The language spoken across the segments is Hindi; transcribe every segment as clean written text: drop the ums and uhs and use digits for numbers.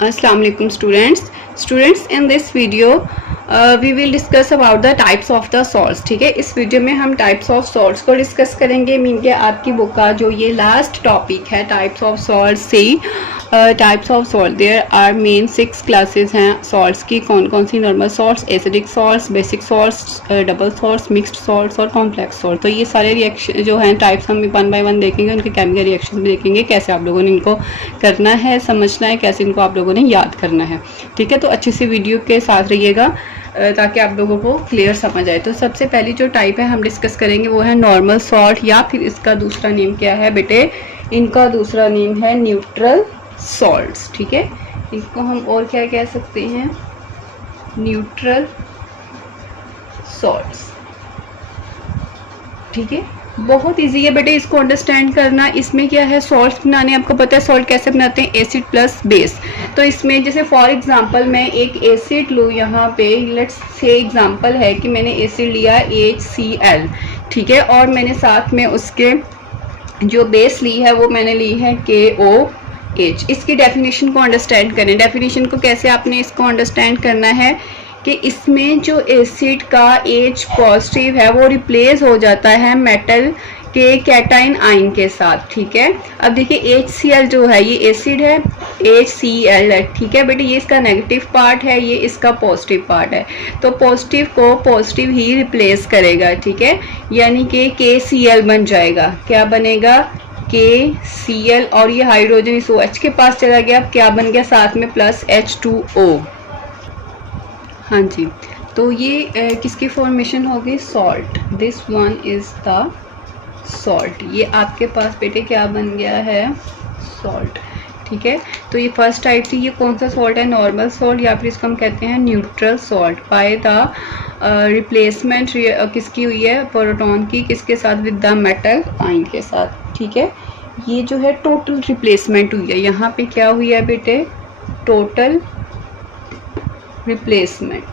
Assalamu alaikum students in this video we will discuss about the types of the salts। ठीक है, इस वीडियो में हम टाइप्स ऑफ सॉल्ट्स को डिस्कस करेंगे। मीन के आपकी बुक का जो ये लास्ट टॉपिक है टाइप्स ऑफ सॉल्ट से types of salt there are main 6 classes हैं सॉल्ट्स की। कौन कौन सी? Normal salts, acidic salts, basic salts, double salts, mixed salts और कॉम्प्लेक्स सॉल्ट। तो ये सारे रिएक्शन जो हैं टाइप्स हम 1 बाय 1 देखेंगे, उनके केमिकल रिएक्शन भी देखेंगे, कैसे आप लोगों ने इनको करना है, समझना है, कैसे इनको आप लोगों ने याद करना है। ठीक है, तो अच्छी सी वीडियो के साथ रहिएगा ताकि आप लोगों को क्लियर समझ आए। तो सबसे पहली जो टाइप है हम डिस्कस करेंगे वो है नॉर्मल सॉल्ट, या फिर इसका दूसरा नेम क्या है बेटे? इनका दूसरा नेम है न्यूट्रल सॉल्ट्स। ठीक है, इनको हम और क्या कह सकते हैं? Neutral salts. ठीक है, बहुत इजी है बेटे इसको अंडरस्टैंड करना। इसमें क्या है, सॉल्ट बनाने, आपको पता है सॉल्ट कैसे बनाते हैं? Acid plus base. तो इसमें जैसे फॉर एग्जांपल मैं एक एसिड लूँ, यहाँ पे लेट्स से एग्जांपल है कि मैंने एसिड लिया HCl। ठीक है, और मैंने साथ में उसके जो बेस ली है वो मैंने ली है KOH। इसकी डेफिनेशन को अंडरस्टैंड करें। डेफिनेशन को कैसे आपने इसको अंडरस्टैंड करना है कि इसमें जो एसिड का H पॉजिटिव है वो रिप्लेस हो जाता है मेटल के कैटाइन आयन के साथ। ठीक है, अब देखिए HCl जो है ये एसिड है, HCl है। ठीक है बेटे, ये इसका नेगेटिव पार्ट है, ये इसका पॉजिटिव पार्ट है। तो पॉजिटिव को पॉजिटिव ही रिप्लेस करेगा। ठीक है, यानी कि KCl बन जाएगा। क्या बनेगा? KCl। और ये हाइड्रोजन इस OH के पास चला गया, अब क्या बन गया? साथ में प्लस H2O। हाँ जी, तो ये किसकी फॉर्मेशन होगी? Salt. This one is the salt. ये आपके पास बेटे क्या बन गया है? सॉल्ट। ठीक है, तो ये फर्स्ट टाइप थी। ये कौन सा सॉल्ट है? नॉर्मल सॉल्ट, या फिर इसको हम कहते हैं neutral salt. By the replacement किसकी हुई है? प्रोटॉन की, किसके साथ? विद द मेटल आयन के साथ। ठीक है, ये जो है टोटल रिप्लेसमेंट हुई है। यहाँ पे क्या हुई है बेटे? Total replacement.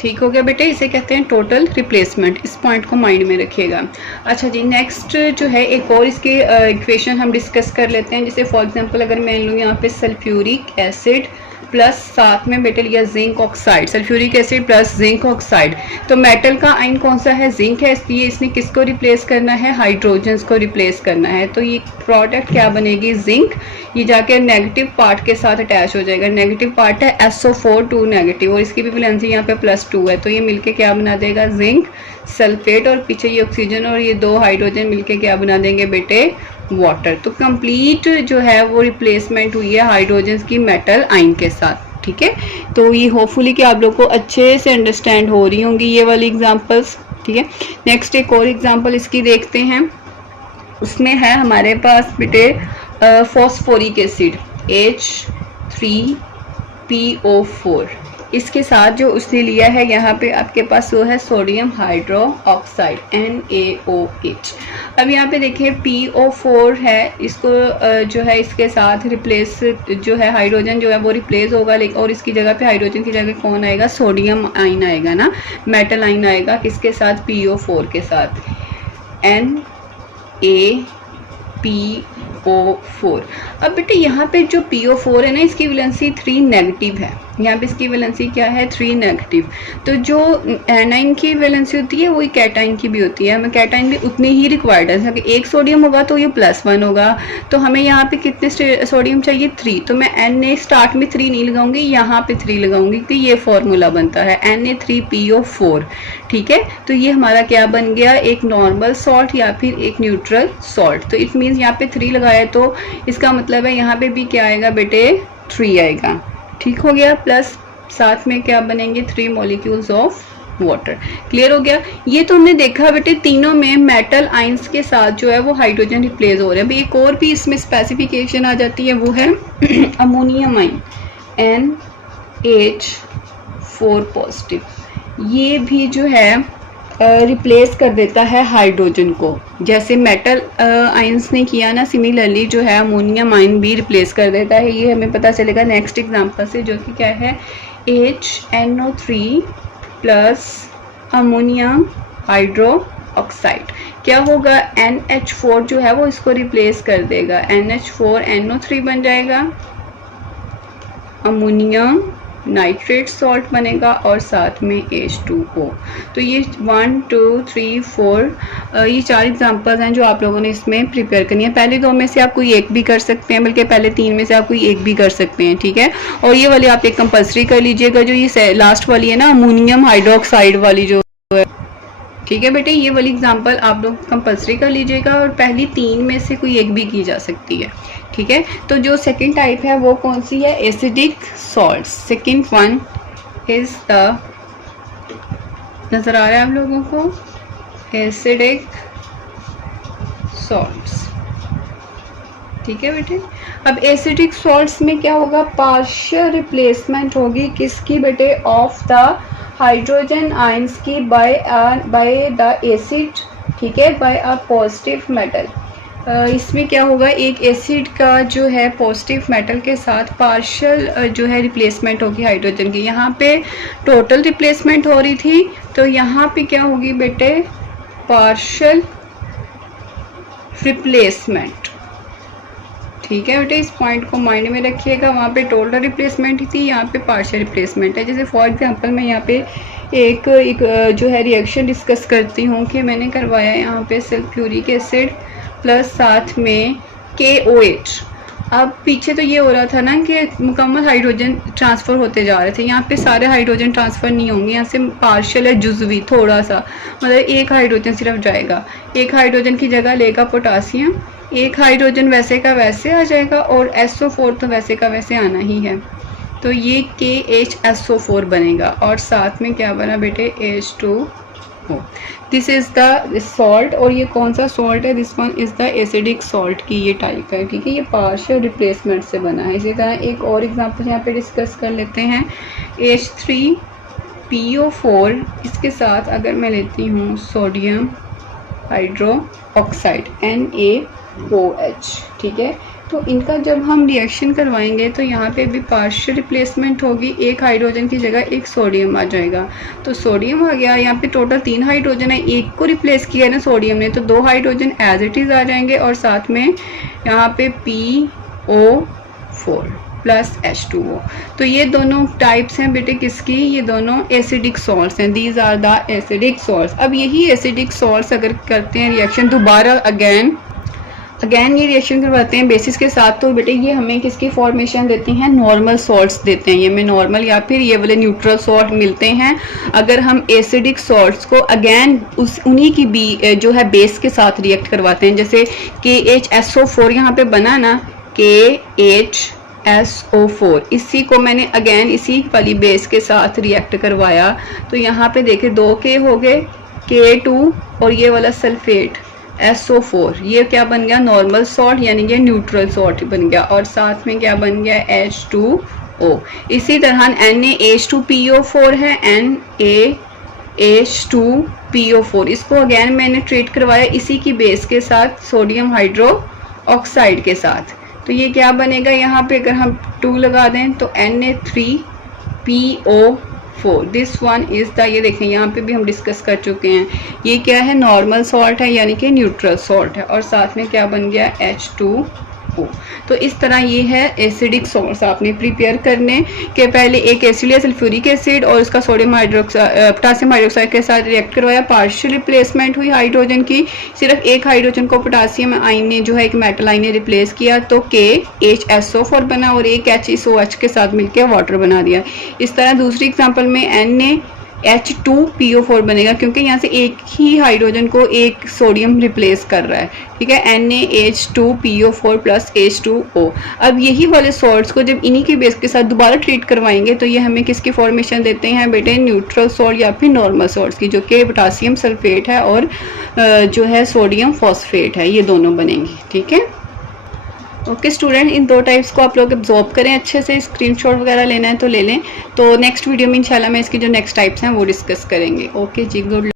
ठीक हो गया बेटे, इसे कहते हैं टोटल रिप्लेसमेंट। इस पॉइंट को माइंड में रखिएगा। अच्छा जी, नेक्स्ट जो है एक और इसके इक्वेशन हम डिस्कस कर लेते हैं। जैसे फॉर एग्जांपल अगर मैं लूँ यहाँ पे सल्फ्यूरिक एसिड प्लस साथ में बेटे लिया zinc oxide. Sulphuric acid plus zinc oxide, तो मेटल का आयन कौन सा है? जिंक है, इसलिए इसने किसको रिप्लेस करना है? हाइड्रोजन को रिप्लेस करना है। तो ये प्रोडक्ट क्या बनेगी? जिंक। ये जाके नेगेटिव पार्ट के साथ अटैच हो जाएगा। नेगेटिव पार्ट है SO4 2 नेगेटिव, और इसकी भी वैलेंसी यहाँ पे +2 है। तो ये मिलके क्या बना देगा? जिंक सल्फेट, और पीछे ये ऑक्सीजन और ये 2 हाइड्रोजन मिलके क्या बना देंगे बेटे? वाटर। तो कंप्लीट जो है वो रिप्लेसमेंट हुई है हाइड्रोजन की मेटल आयन के साथ। ठीक है, तो ये होपफुली कि आप लोग को अच्छे से अंडरस्टैंड हो रही होंगी ये वाली एग्जांपल्स। ठीक है, नेक्स्ट एक और एग्जांपल इसकी देखते हैं। उसमें है हमारे पास बेटे फॉस्फोरिक एसिड H3PO4। इसके साथ जो उसने लिया है यहाँ पे आपके पास वो है सोडियम हाइड्रो ऑक्साइड NaOH। अब यहाँ पे देखिए PO4 है, इसको जो है इसके साथ रिप्लेस जो है हाइड्रोजन जो है वो रिप्लेस होगा, लेकिन और इसकी जगह पे हाइड्रोजन की जगह कौन आएगा? सोडियम आयन आएगा ना, मेटल आयन आएगा। किसके साथ? PO4 के साथ, NaPO4। अब बेटे यहाँ पे जो PO4 है ना, इसकी वैलेंसी 3 नेगेटिव है। यहाँ पे इसकी वैलेंसी क्या है? 3 नेगेटिव। तो जो एनाइन की वैलेंसी होती है वही कैटाइन की भी होती है। हमें कैटाइन भी उतनी ही रिक्वायर्ड है। जैसे एक सोडियम होगा तो ये +1 होगा, तो हमें यहाँ पे कितने सोडियम चाहिए? 3। तो मैं Na स्टार्ट में 3 नहीं लगाऊंगी, यहाँ पे 3 लगाऊंगी, कि ये फॉर्मूला बनता है Na3PO4। ठीक है, तो ये हमारा क्या बन गया? एक नॉर्मल सॉल्ट या फिर एक न्यूट्रल सॉल्ट। तो इट मीन्स यहाँ पे 3 लगाया, तो इसका मतलब है यहाँ पे भी क्या आएगा बेटे? 3 आएगा। ठीक हो गया, प्लस साथ में क्या बनेंगे? 3 मॉलिक्यूल्स ऑफ वाटर। क्लियर हो गया? ये तो हमने देखा बेटे तीनों में मेटल आयंस के साथ जो है वो हाइड्रोजन रिप्लेस हो रहे हैं। एक और भी इसमें स्पेसिफिकेशन आ जाती है, वो है अमोनियम आयन NH4 पॉजिटिव। ये भी जो है रिप्लेस कर देता है हाइड्रोजन को, जैसे मेटल आयंस ने किया ना, सिमिलरली जो है अमोनियम आयन भी रिप्लेस कर देता है। ये हमें पता चलेगा नेक्स्ट एग्जांपल से, जो कि क्या है? HNO3 plus ammonium hydro oxide. क्या होगा? NH4 जो है वो इसको रिप्लेस कर देगा, NH4NO3 बन जाएगा। अमोनियम नाइट्रेट सॉल्ट बनेगा और साथ में H2O। तो ये 1 2 3 4 ये 4 एग्जांपल्स हैं जो आप लोगों ने इसमें प्रिपेयर करनी है। पहले 2 में से आप कोई एक भी कर सकते हैं, बल्कि पहले 3 में से आप कोई एक भी कर सकते हैं, ठीक है। और ये वाली आप एक कंपल्सरी कर लीजिएगा, जो ये लास्ट वाली है ना अमोनियम हाइड्रोक्साइड वाली जो है, ठीक है बेटे, ये वाली एग्जांपल आप लोग कंपल्सरी कर लीजिएगा और पहली 3 में से कोई एक भी की जा सकती है, ठीक है। तो जो सेकंड टाइप है वो कौन सी है? Acidic salt. Second one is the, नजर आ रहा है आप लोगों को, एसिडिक सॉल्ट्स, ठीक है बेटे। अब एसिडिक सॉल्ट्स में क्या होगा? पार्शियल रिप्लेसमेंट होगी किसकी बेटे? ऑफ द हाइड्रोजन आयंस की बाय द एसिड, ठीक है, बाय अ पॉजिटिव मेटल। इसमें क्या होगा? एक एसिड का जो है पॉजिटिव मेटल के साथ पार्शियल जो है रिप्लेसमेंट होगी हाइड्रोजन की। यहाँ पे टोटल रिप्लेसमेंट हो रही थी, तो यहाँ पे क्या होगी बेटे? पार्शियल रिप्लेसमेंट, ठीक है बेटे, इस पॉइंट को माइंड में रखिएगा। वहाँ पे टोटल रिप्लेसमेंट ही थी, यहाँ पे पार्शियल रिप्लेसमेंट है। जैसे फॉर एग्जांपल मैं यहाँ पे एक जो है रिएक्शन डिस्कस करती हूँ कि मैंने करवाया यहाँ पे सल्फ्यूरिक एसिड प्लस साथ में KOH। अब पीछे तो ये हो रहा था ना कि मुकम्मल हाइड्रोजन ट्रांसफ़र होते जा रहे थे, यहाँ पे सारे हाइड्रोजन ट्रांसफ़र नहीं होंगे, यहाँ से पार्शियल है, जुज़वी थोड़ा सा, मतलब एक हाइड्रोजन सिर्फ जाएगा। एक हाइड्रोजन की जगह लेगा पोटासियम, एक हाइड्रोजन वैसे का वैसे आ जाएगा और SO4 तो वैसे का वैसे आना ही है, तो ये KHSO4 बनेगा और साथ में क्या बना बेटे? H2O। This is the salt, और ये कौन सा सॉल्ट है? This one is the acidic salt की ये टाइप है, ठीक है। ये पार्शियल रिप्लेसमेंट से बना है। इसी तरह एक और एग्जांपल यहाँ पे डिस्कस कर लेते हैं। H3PO4, इसके साथ अगर मैं लेती हूँ सोडियम हाइड्रो ऑक्साइड NaOH, ठीक है। तो इनका जब हम रिएक्शन करवाएंगे तो यहाँ पे भी पार्शियल रिप्लेसमेंट होगी, एक हाइड्रोजन की जगह एक सोडियम आ जाएगा। तो सोडियम आ गया, यहाँ पे टोटल 3 हाइड्रोजन है, एक को रिप्लेस किया है ना सोडियम ने, तो 2 हाइड्रोजन एज इट इज़ आ जाएंगे और साथ में यहाँ पे PO4 प्लस H2O। तो ये दोनों टाइप्स हैं बेटे किसकी? ये दोनों एसिडिक सॉल्ट्स हैं। These are the acidic salts. अब यही एसिडिक सॉल्ट्स अगर करते हैं रिएक्शन दोबारा अगेन ये रिएक्शन करवाते हैं बेसिस के साथ, तो बेटे ये हमें किसकी फॉर्मेशन देती हैं? नॉर्मल सॉल्ट्स देते हैं। ये में नॉर्मल या फिर ये वाले न्यूट्रल सॉल्ट मिलते हैं अगर हम एसिडिक सॉल्ट्स को अगेन उन्हीं की भी जो है बेस के साथ रिएक्ट करवाते हैं। जैसे KHSO4 यहाँ पे बना ना, KHSO4, इसी को मैंने अगेन इसी वाली बेस के साथ रिएक्ट करवाया, तो यहाँ पे देखे 2 K हो गए, K2 और ये वाला सल्फेट SO4, ये क्या बन गया? नॉर्मल सॉल्ट, यानी ये न्यूट्रल सॉल्ट बन गया और साथ में क्या बन गया? H2O। इसी तरह NaH2PO4 है, NaH2PO4, इसको अगेन मैंने ट्रीट करवाया इसी की बेस के साथ सोडियम हाइड्रो ऑक्साइड के साथ, तो ये क्या बनेगा? यहाँ पे अगर हम 2 लगा दें तो Na3PO4। This one is the, ये देखें यहाँ पे भी हम डिस्कस कर चुके हैं, ये क्या है? नॉर्मल सॉल्ट है, यानी कि न्यूट्रल सॉल्ट है और साथ में क्या बन गया? H2O। तो इस तरह ये है एसिडिक सॉल्ट्स आपने प्रिपेयर करने के पहले एक एसिड लिया सल्फ्यूरिक एसिड और उसका सोडियम पोटासियम हाइड्रोक्साइड के साथ रिएक्ट करवाया, पार्शियल रिप्लेसमेंट हुई हाइड्रोजन की, सिर्फ एक हाइड्रोजन को पोटासियम आयन ने जो है एक मेटल आयन ने रिप्लेस किया, तो KHSO4 बना और एक HSOH के साथ मिलकर वाटर बना दिया। इस तरह दूसरी एग्जाम्पल में NaH2PO4 बनेगा, क्योंकि यहाँ से एक ही हाइड्रोजन को एक सोडियम रिप्लेस कर रहा है, ठीक है। NaH2PO4 plus H2O। अब यही वाले सॉल्ट्स को जब इन्हीं के बेस के साथ दोबारा ट्रीट करवाएंगे तो ये हमें किसकी फॉर्मेशन देते हैं बेटे? न्यूट्रल सॉल्ट या फिर नॉर्मल सॉल्ट्स की, जो कि पोटासियम सल्फेट है और जो है सोडियम फॉस्फेट है, ये दोनों बनेंगी, ठीक है। ओके स्टूडेंट, इन 2 टाइप्स को आप लोग एब्जॉर्ब करें अच्छे से, स्क्रीनशॉट वगैरह लेना है तो ले लें। तो नेक्स्ट वीडियो में इंशाल्लाह मैं इसकी जो नेक्स्ट टाइप्स हैं वो डिस्कस करेंगे। ओके जी, गुड।